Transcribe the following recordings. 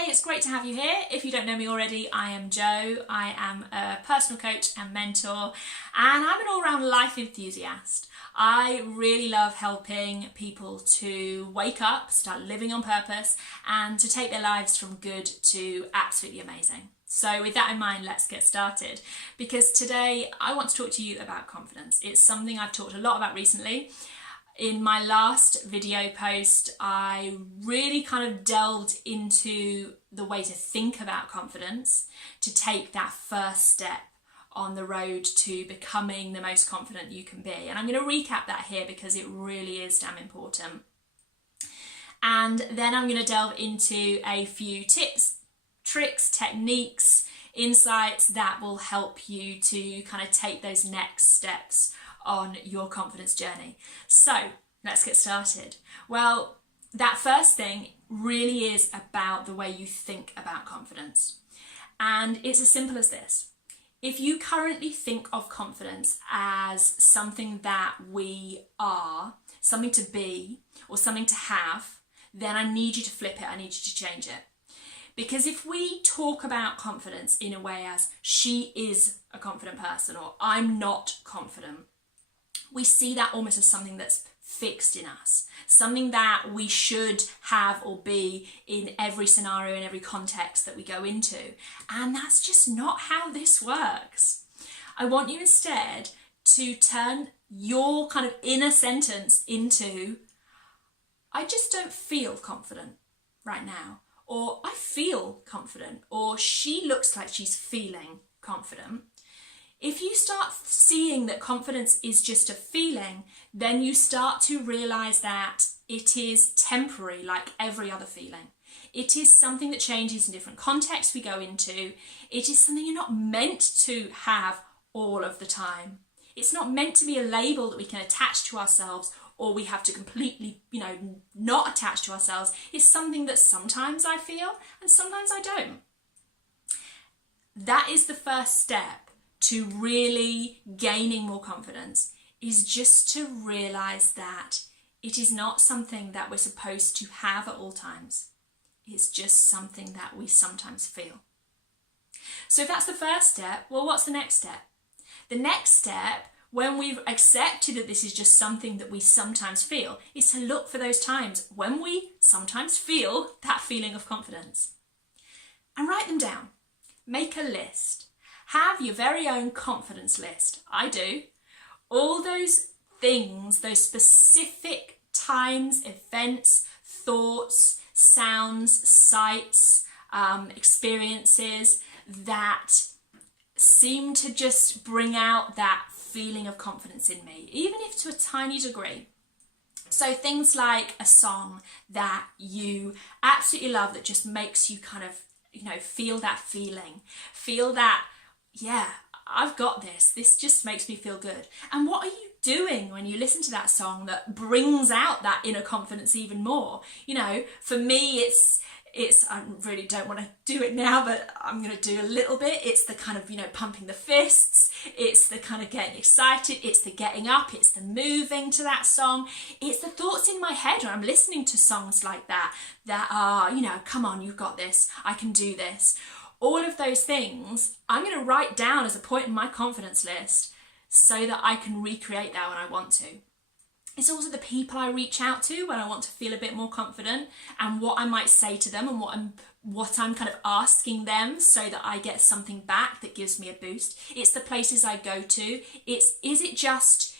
Hey, it's great to have you here. If you don't know me already, I am Jo. I am a personal coach and mentor, and I'm an all-round life enthusiast. I really love helping people to wake up, start living on purpose, and to take their lives from good to absolutely amazing. So with that in mind, let's get started, because today I want to talk to you about confidence. It's something I've talked a lot about recently. In my last video post, I really kind of delved into the way to think about confidence, to take that first step on the road to becoming the most confident you can be. And I'm going to recap that here because it really is damn important. And then I'm going to delve into a few tips, tricks, techniques, insights that will help you to kind of take those next steps on your confidence journey. So let's get started. Well, that first thing really is about the way you think about confidence. And it's as simple as this. If you currently think of confidence as something that we are, something to be, or something to have, then I need you to flip it, I need you to change it. Because if we talk about confidence in a way as she is a confident person or I'm not confident, we see that almost as something that's fixed in us, something that we should have or be in every scenario, in every context that we go into. And that's just not how this works. I want you instead to turn your kind of inner sentence into, I just don't feel confident right now, or I feel confident, or she looks like she's feeling confident. If you start seeing that confidence is just a feeling, then you start to realise that it is temporary, like every other feeling. It is something that changes in different contexts we go into. It is something you're not meant to have all of the time. It's not meant to be a label that we can attach to ourselves, or we have to completely, not attach to ourselves. It's something that sometimes I feel and sometimes I don't. That is the first step to really gaining more confidence, is just to realise that it is not something that we're supposed to have at all times. It's just something that we sometimes feel. So if that's the first step, well, what's the next step? The next step, when we've accepted that this is just something that we sometimes feel, is to look for those times when we sometimes feel that feeling of confidence. And write them down. Make a list. Have your very own confidence list. I do. All those things, those specific times, events, thoughts, sounds, sights, experiences that seem to just bring out that feeling of confidence in me, even if to a tiny degree. So things like a song that you absolutely love that just makes you kind of, feel that feeling, feel that, yeah, I've got this. This just makes me feel good. And what are you doing when you listen to that song that brings out that inner confidence even more? For me, it's I really don't want to do it now, but I'm going to do a little bit. It's the kind of, pumping the fists. It's the kind of getting excited. It's the getting up. It's the moving to that song. It's the thoughts in my head when I'm listening to songs like that are, come on, you've got this. I can do this. All of those things I'm going to write down as a point in my confidence list so that I can recreate that when I want to. It's also the people I reach out to when I want to feel a bit more confident, and what I might say to them and what I'm kind of asking them so that I get something back that gives me a boost. It's the places I go to. Is it just,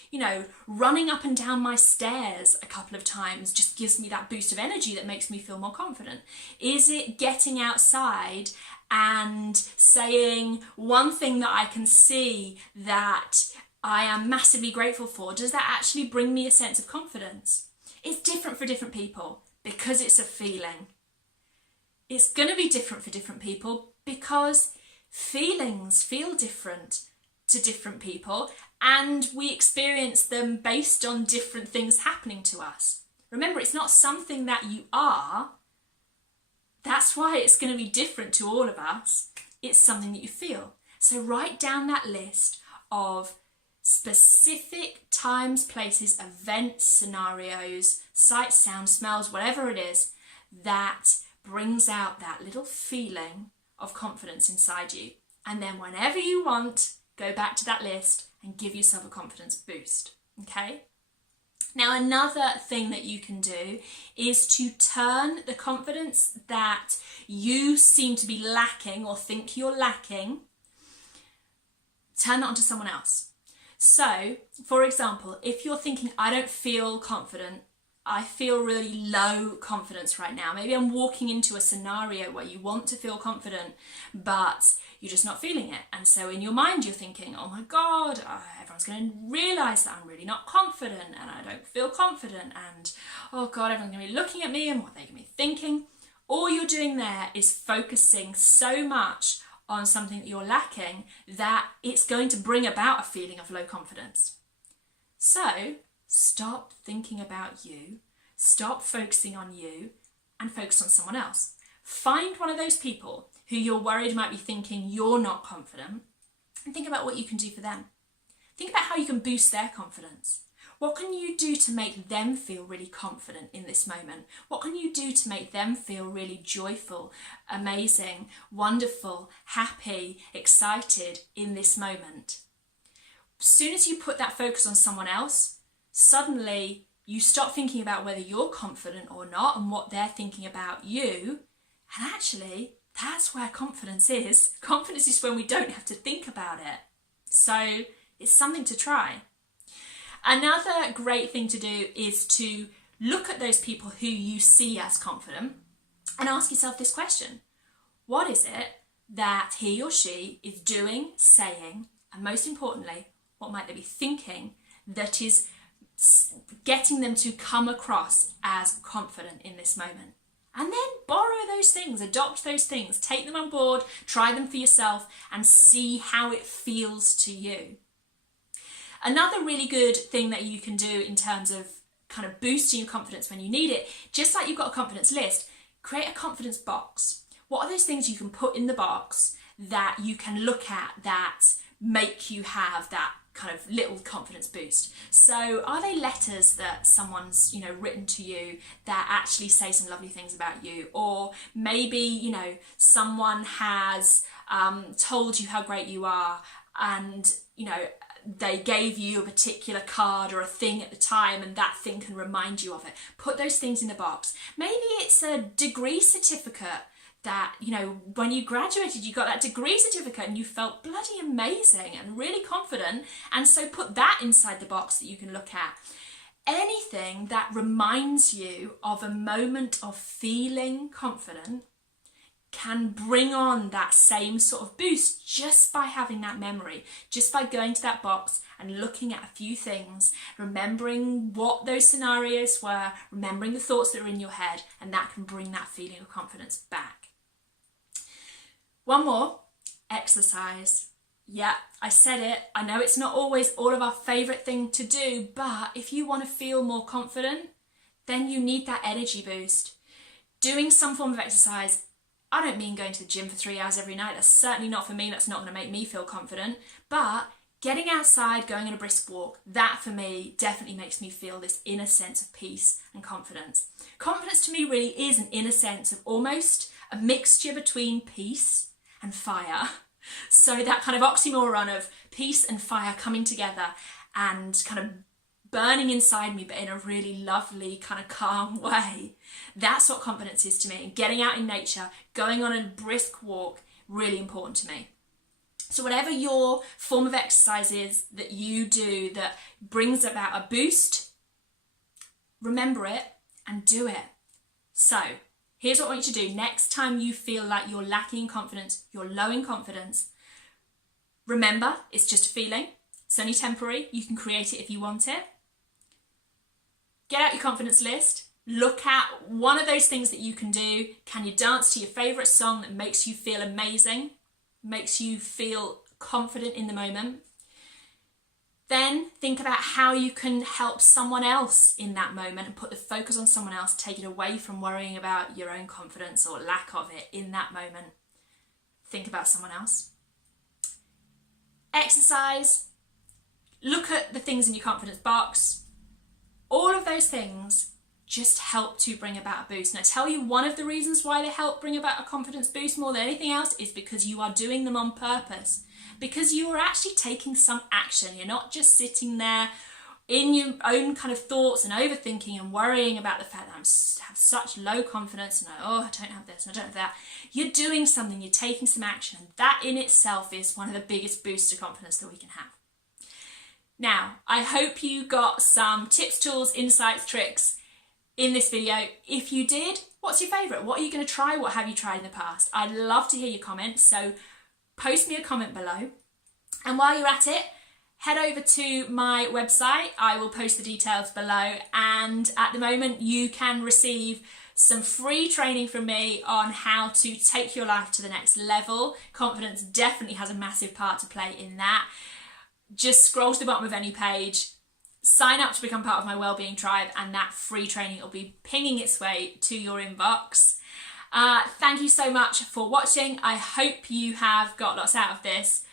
running up and down my stairs a couple of times just gives me that boost of energy that makes me feel more confident? Is it getting outside and saying one thing that I can see that I am massively grateful for? Does that actually bring me a sense of confidence? It's different for different people because it's a feeling. It's going to be different for different people because feelings feel different to different people, and we experience them based on different things happening to us. Remember, it's not something that you are. That's why it's going to be different to all of us. It's something that you feel. So write down that list of specific times, places, events, scenarios, sights, sounds, smells, whatever it is, that brings out that little feeling of confidence inside you. And then whenever you want, go back to that list and give yourself a confidence boost, okay? Now, another thing that you can do is to turn the confidence that you seem to be lacking or think you're lacking, turn that onto someone else. So, for example, if you're thinking, I don't feel confident, I feel really low confidence right now. Maybe I'm walking into a scenario where you want to feel confident, but you're just not feeling it. And so in your mind, you're thinking, oh my God, everyone's going to realize that I'm really not confident and I don't feel confident. And oh God, everyone's going to be looking at me and what they're going to be thinking. All you're doing there is focusing so much on something that you're lacking that it's going to bring about a feeling of low confidence. So stop thinking about you, stop focusing on you, and focus on someone else. Find one of those people who you're worried might be thinking you're not confident, and think about what you can do for them. Think about how you can boost their confidence. What can you do to make them feel really confident in this moment? What can you do to make them feel really joyful, amazing, wonderful, happy, excited in this moment? As soon as you put that focus on someone else, suddenly you stop thinking about whether you're confident or not and what they're thinking about you. And actually, that's where confidence is. Confidence is when we don't have to think about it. So it's something to try. Another great thing to do is to look at those people who you see as confident and ask yourself this question. What is it that he or she is doing, saying, and most importantly, what might they be thinking that is getting them to come across as confident in this moment? And then borrow those things, adopt those things, take them on board, try them for yourself and see how it feels to you. Another really good thing that you can do in terms of kind of boosting your confidence when you need it, just like you've got a confidence list, create a confidence box. What are those things you can put in the box that you can look at that make you have that kind of little confidence boost? So are they letters that someone's, written to you that actually say some lovely things about you? Or maybe, someone has told you how great you are and, they gave you a particular card or a thing at the time and that thing can remind you of it. Put those things in the box. Maybe it's a degree certificate that, when you graduated, you got that degree certificate and you felt bloody amazing and really confident. And so put that inside the box that you can look at. Anything that reminds you of a moment of feeling confident can bring on that same sort of boost just by having that memory, just by going to that box and looking at a few things, remembering what those scenarios were, remembering the thoughts that are in your head, and that can bring that feeling of confidence back. One more, exercise. Yeah, I said it. I know it's not always all of our favourite thing to do, but if you want to feel more confident, then you need that energy boost. Doing some form of exercise, I don't mean going to the gym for 3 hours every night. That's certainly not for me. That's not going to make me feel confident. But getting outside, going on a brisk walk, that for me definitely makes me feel this inner sense of peace and confidence. Confidence to me really is an inner sense of almost a mixture between peace and fire. So that kind of oxymoron of peace and fire coming together and kind of burning inside me, but in a really lovely kind of calm way. That's what confidence is to me. And getting out in nature, going on a brisk walk, really important to me. So whatever your form of exercise is that you do that brings about a boost, remember it and do it. So here's what I want you to do. Next time you feel like you're lacking in confidence, you're low in confidence, remember it's just a feeling. It's only temporary. You can create it if you want it. Get out your confidence list. Look at one of those things that you can do. Can you dance to your favourite song that makes you feel amazing, makes you feel confident in the moment? Then think about how you can help someone else in that moment and put the focus on someone else, take it away from worrying about your own confidence or lack of it in that moment. Think about someone else. Exercise. Look at the things in your confidence box. All of those things just help to bring about a boost. And I tell you, one of the reasons why they help bring about a confidence boost more than anything else is because you are doing them on purpose. Because you are actually taking some action. You're not just sitting there in your own kind of thoughts and overthinking and worrying about the fact that I have such low confidence and I don't have this and I don't have that. You're doing something, you're taking some action, and that in itself is one of the biggest boosts to confidence that we can have. Now, I hope you got some tips, tools, insights, tricks in this video. If you did, what's your favourite? What are you going to try? What have you tried in the past? I'd love to hear your comments, so post me a comment below. And while you're at it, head over to my website. I will post the details below, and at the moment you can receive some free training from me on how to take your life to the next level. Confidence definitely has a massive part to play in that. Just scroll to the bottom of any page, sign up to become part of my Wellbeing Tribe, and that free training will be pinging its way to your inbox. Thank you so much for watching. I hope you have got lots out of this,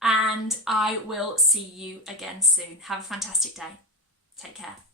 and I will see you again soon. Have a fantastic day. Take care.